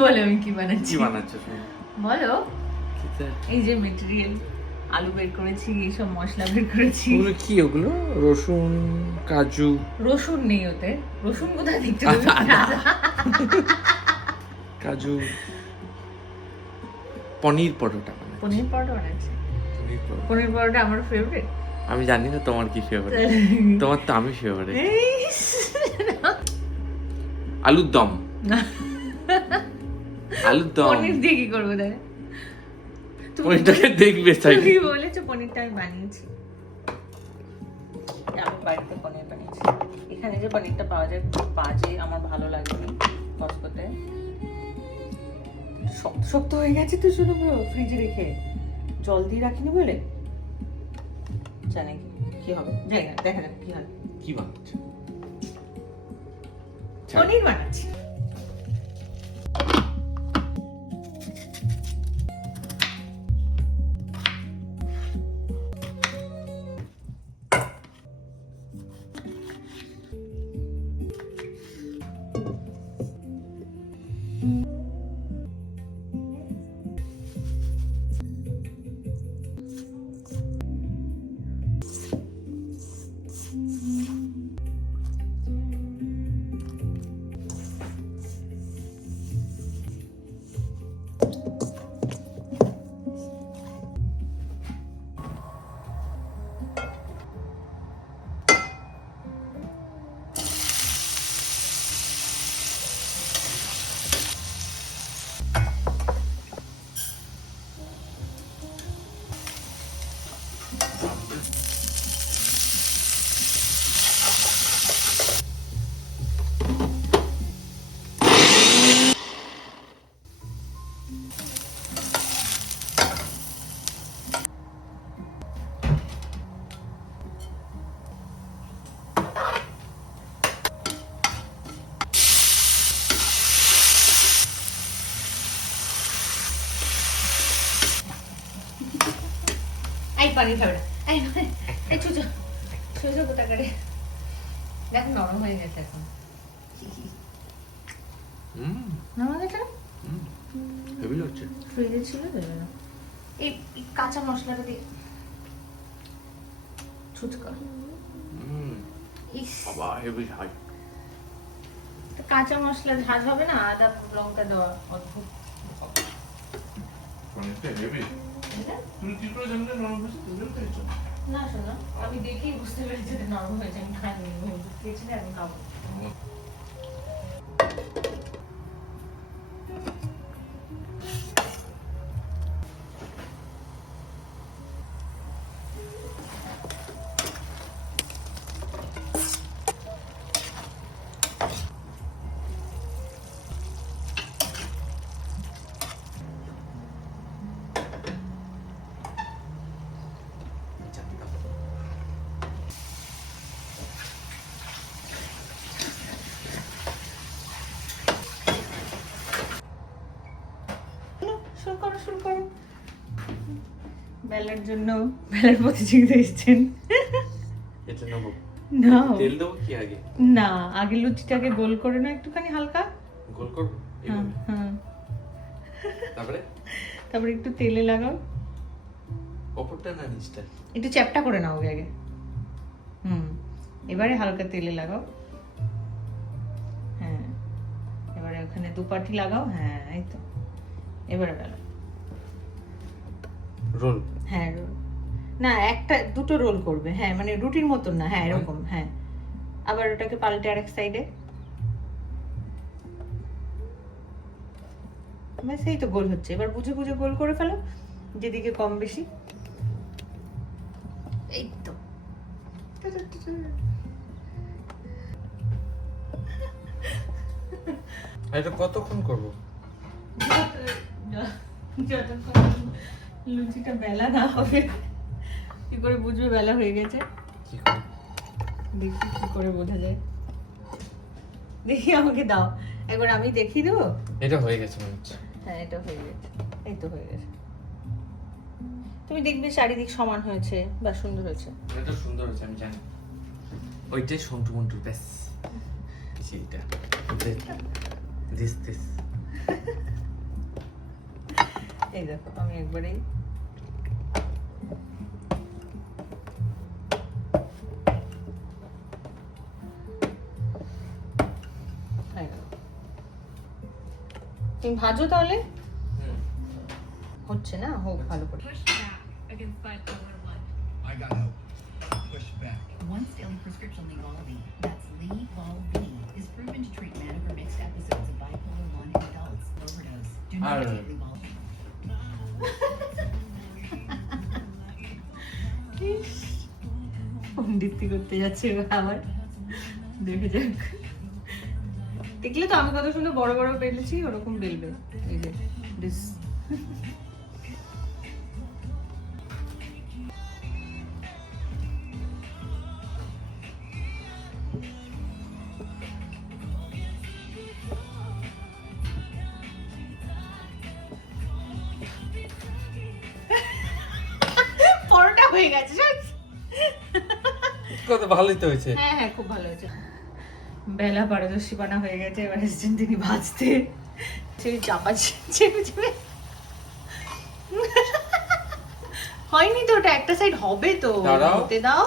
বলো আমি কি বানাচ্ছি। কি বানাচ্ছ তুমি? বলো। এই যে মেটেরিয়াল, আলু বের করেছি, এইসব মশলা বের করেছি। ওগুলো কি? ওগুলো রসুন, কাজু। রসুন নেই ওতে। রসুন কোথায় দেখতে আদা। কাজু, পনির পরোটা বানাচ্ছি। পনির পরোটা বানাচ্ছি। পনির পরোটা। পনির পরোটা আমার ফেভারিট। আমি জানি না তোমার কি ফেভারিট। তোমার তো আমি ফেভারিট। আলুর দম। আলুর দম। পনির দিয়ে কি করবো তাই? পনিরটাকে দেখবে তাই। তুমি বলেছো পনিরটা আমি বানিয়েছি। আমি বাড়িতে পনির বানিয়েছি। এখানে যে পনিরটা পাওয়া যায় খুব বাজে, আমার ভালো লাগেনি। কসকোতে শক্ত শক্ত হয়ে গেছে তো, শুনো ব্রো, ফ্রিজে রেখে জল দিয়ে রাখিনি বলে জানি কি হবে, যাই না, দেখা যাক কি হয়। কি বানাচ্ছ? পনির বানাচ্ছি। এই পানি খাবে না, এই ছুঁচো ছুঁচো কোথা করে, দেখো নরম হয়ে গেছে এখন। নরম হয়ে গেছে, হেভি লাগছে। ফ্রিজে ছিল দেবে না। এই কাঁচা মশলাটা দিয়ে ছুচকা। ইস, বাবা হেভি হাই। কাঁচা মশলা ঝাঁজ হবে না, আদা লঙ্কা দেওয়া অদ্ভুত। পনিরটা হেভি। তুমি কি করে জানলে নরম হয়েছে? তুমি তো খেয়েছো। না শোনো, আমি দেখেই বুঝতে পেরেছি যে নরম হয়েছে, আমি খাইনি, খেয়েছি না, আমি খাবো। শুরু করো। বেলার জন্য বেলার প্রতিযোগিতা এসেছেন। এটা নেবো না তেল দেবো কি আগে? না, আগে লুচিটাকে গোল করে নাও একটুখানি হালকা। গোল করবো এইভাবে? হ্যাঁ, তারপরে তারপরে একটু তেলে লাগাও। ওপরটা না নিচটা? একটু চ্যাপটা করে নাও আগে। এবারে হালকা তেলে লাগাও। হ্যাঁ, এবারে ওখানে দুপাটি লাগাও। হ্যাঁ, এই তো, এবারে বেলা। রোল? হ্যাঁ রোল। না, একটা দুটো রোল করবে। হ্যাঁ, মানে রুটির মতন না, হ্যাঁ এরকম। হ্যাঁ, আবার ওটাকে পাল্টে আরেক সাইডে। ব্যাস, এই তো গোল হচ্ছে। এবার বুঝে বুঝে গোল করে ফেলো, যেদিকে কম বেশি। এই তো। এটা কতক্ষণ করবো? যতক্ষণ লুচিটা বেলা না হবে। কি করে বুঝবে বেলা হয়ে গেছে? কি করে দেখি কি করে বোঝা যায়। দেখি, আমাকে দাও একবার, আমি দেখিয়ে দেবো। এটা হয়ে গেছে মনে হচ্ছে। হ্যাঁ, এটা হয়ে গেছে, এই তো হয়ে গেছে। তুমি দেখবে চারিদিক সমান হয়েছে বা সুন্দর হয়েছে। এটা সুন্দর হয়েছে, আমি জানি। ওইটাই সন্টু মন্টু, ব্যাস। সেইটা দিস এই দেখো আমি একবারেই তুমি ভাজো তাহলে হচ্ছে না হোক ভালো করে Push back against bipolar 1. I got help. Push back. Once daily prescription Levolve, that's Levolve, is proven to treat manic or mixed episodes of bipolar 1 in adults. Overdose. Do not take Levolve. পণ্ডিতি করতে যাচ্ছে আবার দেখে যাক দেখলে তো আমি কত সুন্দর বড় বড় বেলেছি ওরকম বেলবে এই যে দিস পরোটা হয়ে গেছে কত ভালোই তো হয়েছে। হ্যাঁ হ্যাঁ খুব ভালো হয়েছে বেলা পারদর্শী বানা হয়ে গেছে এবার এসেছেন তিনি ভাজতে সেই চাপা চেপে চেপে হয়নি তো ওটা একটা সাইড হবে তো দাঁড়াও। হতে দাও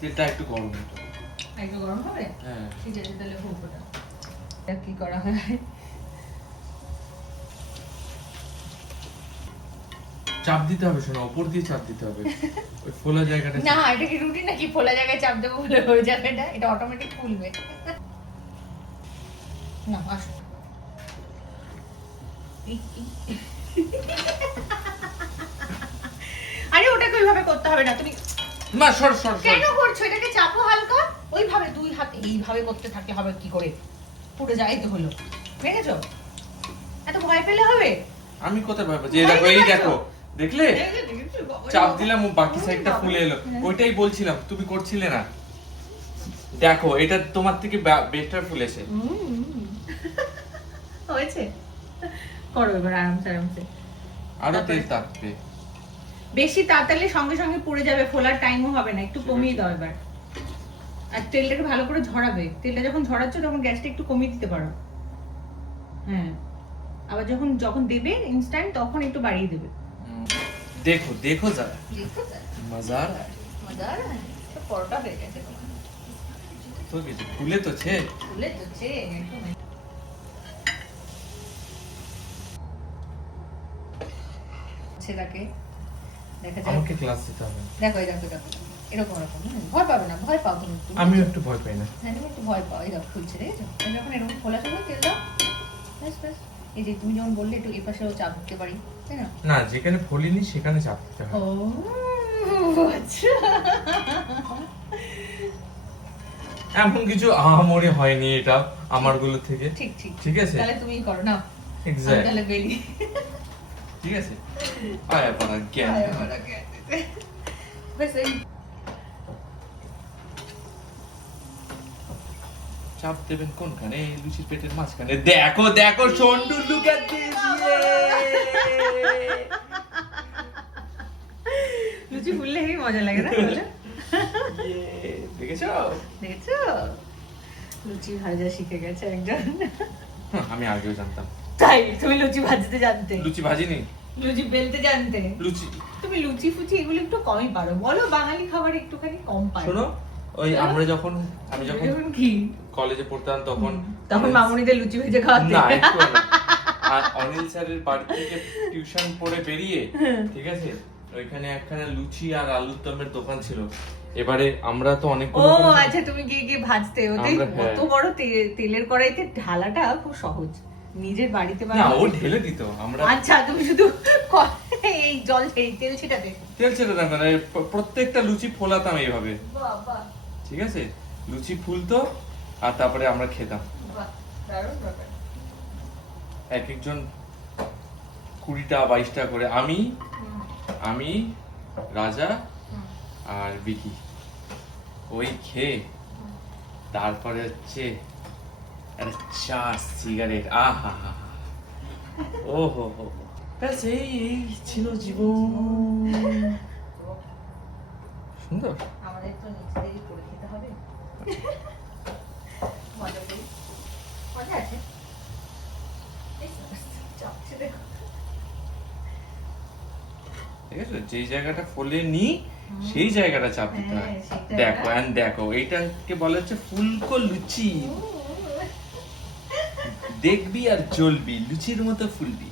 তেলটা একটু গরম হতো। একটু গরম হবে হ্যাঁ ঠিক আছে তাহলে হোক ওটা এটা কি করা হয় চাপ দিতে হবে, শোনো উপর দিয়ে চাপ দিতে হবে ওই ফোলা জায়গাটা। না এটা কি রুটি নাকি ফোলা জায়গায় চাপ দেবো বলে হয়ে যাবে এটা এটা অটোমেটিক ফুলবে না আসো আরে ওটাকে ওইভাবে করতে হবে না তুমি না সর সর সর। কেন করছো এটাকে চাপো হালকা ওইভাবে দুই হাত এইভাবে করতে থাকলে হবে কি করে পুরো যাই তো হলো দেখেছো এত ভয় পেলে হবে আমি কোথায় ভয় পাচ্ছি? এই দেখো এই দেখো দেখলে চাপ দিলাম ও বাকি সাইডটা ফুলে এলো। ওইটাই বলছিলাম তুমি করছিলে না। দেখো এটা তোমার থেকে বেটার ফুলেছে। হয়েছে করো এবার আরামসে আরামসে আরো তেল থাকবে। বেশি তাড়াতাড়ি সঙ্গে সঙ্গে পুড়ে যাবে ফোলার টাইমও হবে না একটু কমিয়ে দাও এবার আর তেলটাকে ভালো করে ঝরাবে তেলটা যখন ঝরাচ্ছ তখন গ্যাসটা একটু কমিয়ে দিতে পারো হ্যাঁ আবার যখন যখন দেবে ইনস্ট্যান্ট তখন একটু বাড়িয়ে দেবে দেখো দেখো যারা মজা মজার পরোটা হয়ে গেছে তো কিছু ফুলে তো ছে। ফুলে যাচ্ছে একদম ছেলেকে দেখা যায় আমাকে ক্লাস দিতে হবে। দেখো এই দেখো দেখো এরকম এরকম ভয় পাবে না ভয় পাও তুমি একটু আমিও একটু ভয় পাই না। হ্যাঁ তুমি একটু ভয় পাও এই দেখো ফুলছে দেখেছো যখন এরকম ফোলা সময় তেল দাও ব্যাস ব্যাস এই যে তুমি যেমন বললে একটু এপাশেও চাপ দিতে পারি তাই না না যেখানে ফলিনি সেখানে চাপ দিতে ও হয়। আচ্ছা এমন কিছু আহামরি হয়নি এটা আমার গুলো থেকে। ঠিক ঠিক ঠিক আছে তাহলে তুমিই করো না এক্স্যাক্ট তাহলে বেলি ঠিক আছে আয়া পড়া জ্ঞান। বেশ এই চাপ দেবেন কোনখানে? লুচির পেটের মাঝখানে। দেখো দেখো সন্টু লুকাচ্ছে। লুচি ফুললে হেবি মজা লাগে না বলে দেখেছো? দেখেছো লুচি ভাজা শিখে গেছে একজন আমি আগেও জানতাম। তাই তুমি লুচি ভাজতে জানতে লুচি ভাজিনি, লুচি বেলতে জানতে লুচি। তুমি লুচি ফুচি এগুলো একটু কমই পারো বলো বাঙালি খাবার একটুখানি কম পারো শোনো ওই আমি যখন যখন কি কলেজে পড়তাম তখন তখন মামুনিদের লুচি ভেজে খাওয়াতে না একটু না। আর অনিল স্যারের বাড়ি থেকে টিউশন পড়ে বেরিয়ে ঠিক আছে ওইখানে একখানা লুচি আর আলুর দমের দোকান ছিল। এবারে আমরা তো অনেক ও আচ্ছা তুমি গিয়ে গিয়ে ভাজতে ওতে আমরা, হ্যাঁ। কত বড় তেলের কড়াইতে ঢালাটা খুব সহজ নিজের বাড়িতে না বানালে ও ঢেলে দিত। আমরা আচ্ছা তুমি শুধু এই জল এই তেল ছিটাতে তেল ছেড়ে দাম মানে প্রত্যেকটা লুচি ফোলাতাম এইভাবে বাবা ঠিক আছে লুচি ফুলতো আর তারপরে আমরা খেতাম। বাহ দারুণ ব্যাপার এক একজন 20টা 22টা করে। আমি রাজা আর বিকি ওই খেয়ে তারপরে হচ্ছে একটা চা সিগারেট আহা হা ও হো হো ব্যাস এই ছিল জীবন। সুন্দর। আমাদের তো নিজেদেরই করে খেতে হবে মজা করি মজা আছে যেই জায়গাটা ফোলেনি সেই জায়গাটা চাপ দিতে হয়। হ্যাঁ, সেটা দেখো এন্ড দেখো এইটাকে বলা হচ্ছে ফুলকো লুচি। দেখবি আর জ্বলবি, লুচির মতো ফুলবি।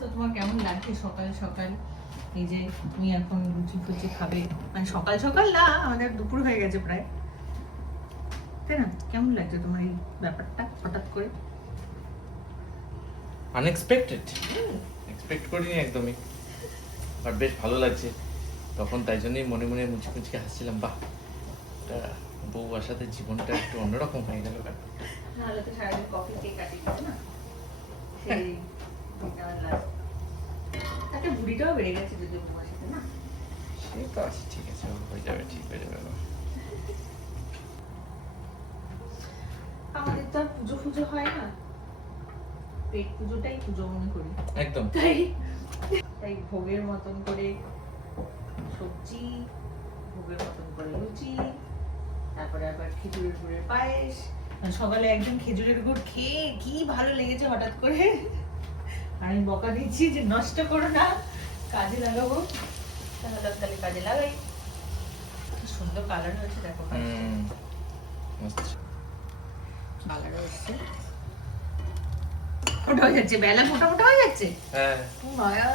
তো তোমার কেমন লাগছে সকাল সকাল এই যে তুমি এখন লুচি ফুচি খাবে, মানে সকাল সকাল না, আমাদের দুপুর হয়ে গেছে প্রায়, তাই না? কেমন লাগছে তোমার এই ব্যাপারটা হঠাৎ করে? আনএক্সপেক্টেড, এক্সপেক্ট করিনি একদমই, বাট বেশ ভালো লাগছে। তখন তাই জন্যই মনে মনে মুচকি মুচকি হাসছিলাম, বাহ একটা বউ আসাতে জীবনটা একটু অন্যরকম হয়ে গেল। নাহলে তো সারাদিন কফি কে কাটিয়ে দিত না, সেই একটা বুড়িটাও বেড়ে গেছে যদি বউয়ের সাথে, না? সে তো আছে, ঠিক আছে, হয়ে যাবে, ঠিক হয়ে যাবে। আমাদের তো আর পুজো ফুজো হয় না, পেট পুজোটাই পুজো মনে করি, একদম। তাই তাই ভোগের মতন করে সবজি, ভোগের মতন করে লুচি, তারপরে আবার খেজুরের গুড়ের পায়েস। আর সকালে একজন খেজুরের গুড় খেয়ে কি ভালো লেগেছে হঠাৎ করে, আমি বকা দিচ্ছি যে নষ্ট করো না, কাজে লাগাবো, তাহলে কাজে লাগাই। কি সুন্দর কালার হয়েছে দেখো, কালার হচ্ছে, ওটা হয়ে যাচ্ছে, বেলা মোটা মোটা হয়ে যাচ্ছে। হ্যাঁ মায়া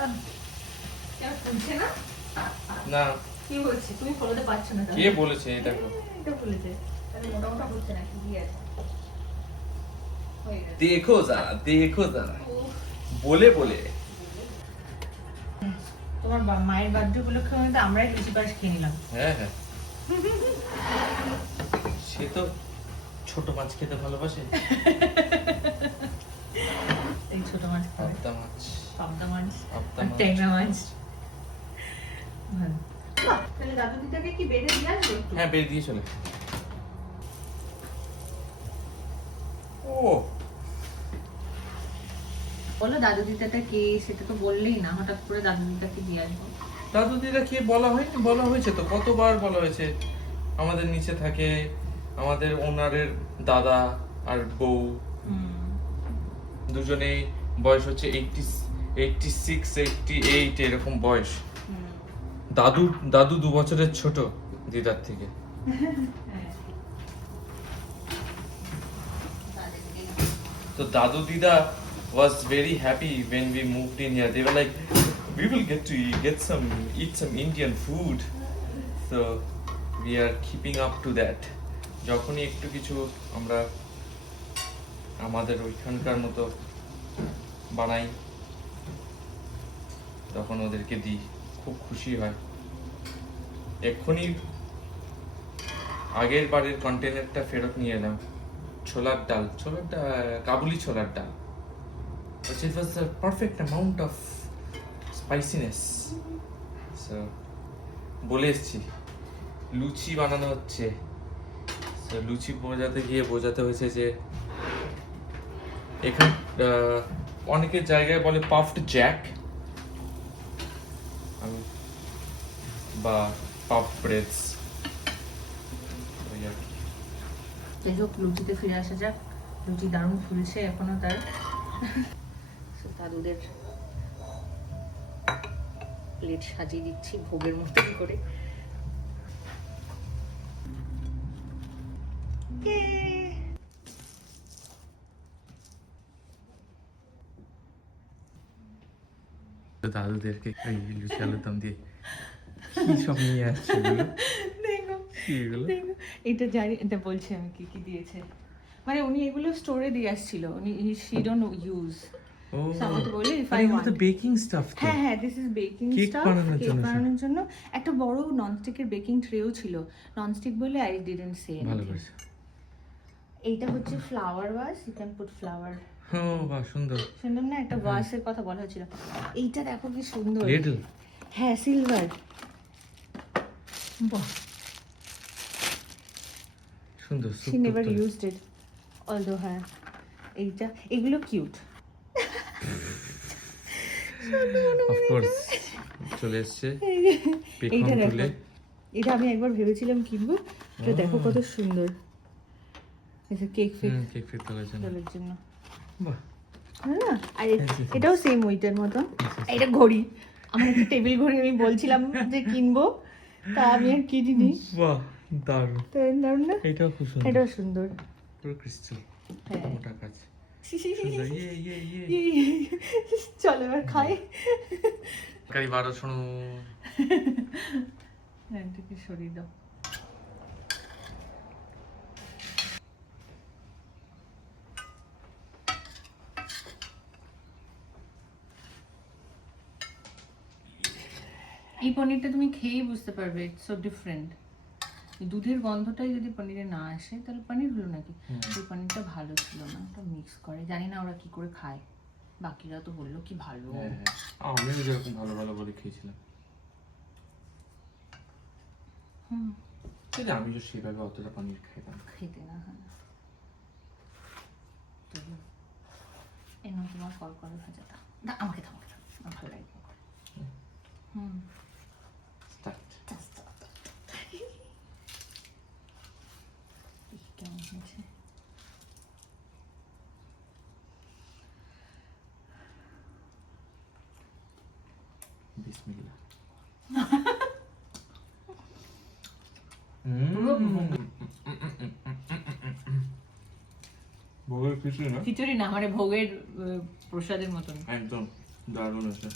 কেন ফুলছে না? না, কি বলছে তুমি ফলোতে পারছো না? কে বলেছে এটা? এটা বলেছে তাহলে মোটা মোটা হচ্ছে না, কি আছে হয়ে গেছে। দেখো যারা, দেখো যারা, উফ, বলে বলে। তোমার মায়ের বার্থডে উপলক্ষে কিন্তু আমরাই লুচি পায়েস খেয়ে নিলাম। হ্যাঁ হ্যাঁ, সে তো ছোট মাছ খেতে ভালোবাসে। এই ছোট মাছ খাবে, পাবদা মাছ, পাবদা মাছ পাবদা আর মাছ। ট্যাংরা মাছ। ভালো। বাহ, তাহলে দাদু দিদাকে কি বেড়ে দিয়ে আসবে একটু? হ্যাঁ, বের দিয়ে চলে। ও বলো দাদু দিদাটা কে, সেটা তো বললেই না, হঠাৎ করে দাদু দিদাকে দিয়ে আসবো। দাদু দিদা কে বলা হয়নি? বলা হয়েছে তো, কতবার বলা হয়েছে। আমাদের নিচে থাকে আমাদের ওনারের দাদা আর বউ, দুজনেই বয়স হচ্ছে 86, 88 এরকম বয়স। দাদু 2 বছরের ছোট দিদার থেকে। So Dadu Dida was very happy when we moved in here. They were like, we will get to eat some Indian food. So we are keeping up to that. যখনই একটু কিছু আমরা আমাদের ওইখানকার মতো বানাই তখন ওদেরকে দিই, খুব খুশি হয়। এক্ষুনি আগের বারের কন্টেনারটা ফেরত নিয়ে এলাম, ছোলার ডাল, কাবুলি ছোলার ডাল, which was a perfect amount of spiciness. So বলে এসছি লুচি বানানো হচ্ছে। So লুচি বোঝাতে হয়েছে যে এখানে অনেকের জায়গায় বলে পাফড জ্যাক বা পাফ ব্রেডস। যাই হোক, লুচিতে ফিরে আসা যাক। লুচি দারুণ ফুলছে এখনো তার। দাদুদের প্লেট সাজিয়ে দিচ্ছি ভোগের মতো করে। দাদুদেরকে লুচি আলুর দম দিয়ে কি সব নিয়ে আসছে এগুলো? দেখো কি এগুলো? দেখো, এটা জানি, এটা বলছি আমি কি কি দিয়েছে। মানে উনি এগুলো স্টোরে দিয়ে আসছিল, উনি she don't use. O So আমাকে বলে if I এগুলো want. তো বেকিং স্টাফ তো। হ্যাঁ হ্যাঁ, this is baking cake staff. বানানোর কেক জন্য বানানোর জন্য একটা বড় ননস্টিকের বেকিং ট্রেও ছিল। ননস্টিক বলে আই ডিডন্ট সে। ভালো করেছে। এইটা হচ্ছে flower vase, you can put flower. ও বাহ, সুন্দর। সুন্দর না? একটা ভাসের কথা বলা হয়েছিল। এইটা দেখো কি সুন্দর। লেডল। হ্যাঁ, সিলভার। বাহ, সুন্দর। she never used it, although হ্যাঁ এইটা, এগুলো কিউট। অফ কোর্স চলে এসেছে পেকন এইটা দেখো, তুলে। এটা আমি একবার ভেবেছিলাম কিনবো, এটা দেখো কত সুন্দর। এটা কেক ফেক কেক ফেক তোলার জন্য। তোলার জন্য। বাহ, হ্যাঁ, আর এটাও সেম ওইটার মতন। এটা ঘড়ি, আমার একটা টেবিল ঘড়ি আমি বলছিলাম যে কিনবো, তা আমি আর কিনিনি। বাহ, দারুণ। তো দারুণ না? এটাও খুব সুন্দর, এটাও সুন্দর। পুরো ক্রিস্টাল, হ্যাঁ। মোটা কাজ। সুন্দর, ইয়ে। চলো এবার খাই। কারি বারো শোনো। এটাকে সরিয়ে দাও। এই পনিরটা তুমি খেয়েই বুঝতে পারবে, ইটস সো ডিফারেন্ট। দুধের গন্ধটাই যদি পনিরে না আসে তাহলে পনির হলো নাকি? এই পনিরটা ভালো ছিল না, ওটা মিক্স করে, জানি না ওরা কি করে খায়। বাকিরা তো বললো কি ভালো। হ্যাঁ, আমিও যেরকম ভালো ভালো বলে খেয়েছিলাম। কিন্তু আমি তো সেভাবে অতটা পনির খাইতাম না। খেতে না, হ্যাঁ। এনো তোমার কড়কড়ে ভাজাটা, না আমাকে দাও, আমার ভালো লাগে। Start. কেমন হয়েছে? বিসমিল্লাহ। ভোগের খিচুড়ি না? খিচুড়ি না, মানে ভোগের প্রসাদের মতন। একদম দারুণ আছে।